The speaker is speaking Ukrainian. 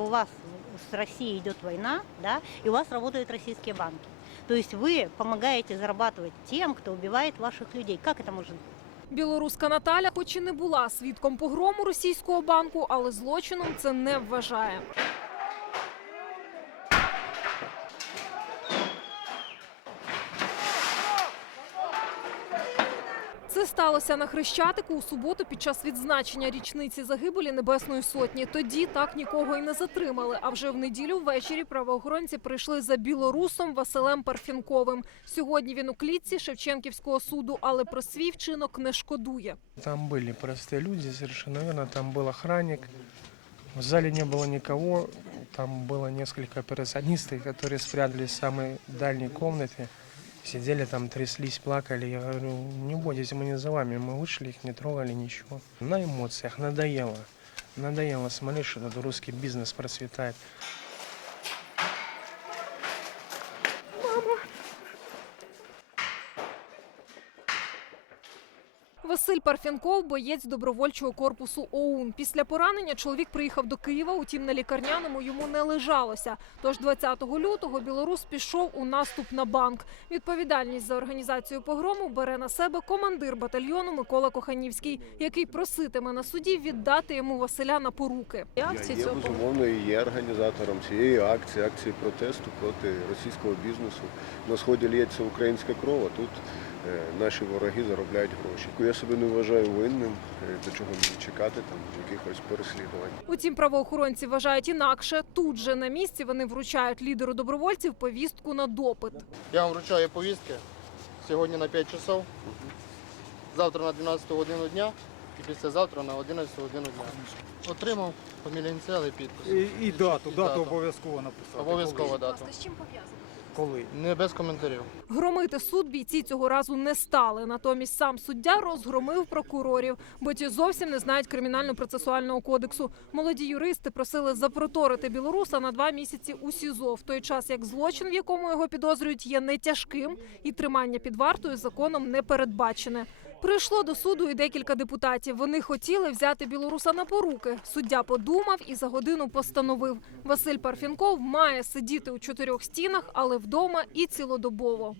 У вас с Россией идет война, да, и у вас работают российские банки. То есть вы помогаете зарабатывать тем, кто убивает ваших людей. Как это может быть? Білоруска Наталя, хоч і не була свідком погрому російського банку, але злочином це не вважає. Це сталося на Хрещатику у суботу під час відзначення річниці загибелі Небесної Сотні. Тоді так нікого і не затримали. А вже в неділю ввечері правоохоронці прийшли за білорусом Василем Парфінковим. Сьогодні він у клітці Шевченківського суду, але про свій вчинок не шкодує. Там были простые люди, совершенно верно. Там был охранник. В зале не было никого. Там было несколько операционистов, которые спрятались в самой дальней комнате. Сидели там, тряслись, плакали. Я говорю, не бойтесь, мы не за вами. Мы вышли, их не трогали, ничего. На эмоциях надоело. Надоело смотреть, что этот русский бизнес процветает. Василь Парфянков, боєць добровольчого корпусу ОУН. Після поранення чоловік приїхав до Києва, утім на лікарняному йому не лежалося. Тож 20 лютого білорус пішов у наступ на банк. Відповідальність за організацію погрому бере на себе командир батальйону Микола Коханівський, який проситиме на суді віддати йому Василя на поруки. Я є безумовно і є організатором цієї акції, акції протесту проти російського бізнесу. На сході лється українська кров, а тут е, наші вороги заробляють гроші. Себе не вважаю винним, е, до чого мені чекати там якихось переслідувань. Утім, правоохоронці вважають інакше. Тут же на місці вони вручають лідеру добровольців повістку на допит. Я вам вручаю повістки сьогодні на 5 часов, завтра на 12 годину дня і післязавтра на 11 годину дня. Отримав і підпис. І, і дату, І дату дату. обов'язково написати. Обов'язково дату. з чим пов'язано? Коли? Не без коментарів. Громити суд бійці цього разу не стали. Натомість сам суддя розгромив прокурорів, бо ті зовсім не знають кримінально-процесуального кодексу. Молоді юристи просили запроторити білоруса на два місяці у СІЗО, в той час як злочин, в якому його підозрюють, є не тяжким, і тримання під вартою законом не передбачене. Прийшло до суду і декілька депутатів. Вони хотіли взяти білоруса на поруки. Суддя подумав і за годину постановив: Василь Парфінков має сидіти у чотирьох стінах, але вдома і цілодобово.